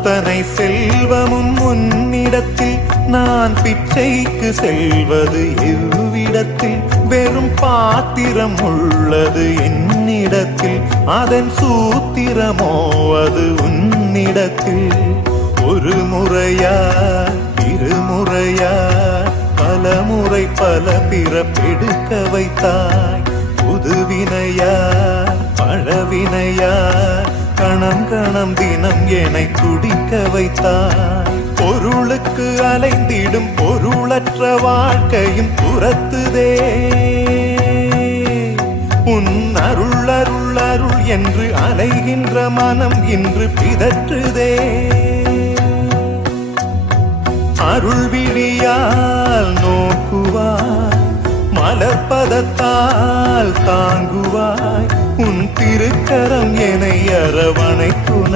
அத்தனை செல்வமும் உன்னிடத்தில் நான் பிச்சைக்கு செல்வது எவ்விடத்தில் வெறும் பாத்திரம் உள்ளது என்னிடத்தில் அதன் சூத்திரமோ அது உன்னிடத்தில் ஒரு முறையா இருமுறையா பல முறை பல பிறப்பெடுக்க வைத்தாய் புதுவினையா பழவினையா கணம் கணம் தினம் என்னை துடிக்க வைத்தாய் பொருளுக்கு அலைந்திடும் பொருளற்ற வாழ்க்கையும் துரத்துதே உன் அருள் அருள் அருள் என்று அலைகின்ற மனம் இன்று பிதற்றுதே அருள் விழியால் நோக்குவாய் மலர்பதத்தால் தாங்குவாய் உன் திருக்கரம் என்னை அரவணைக்கும்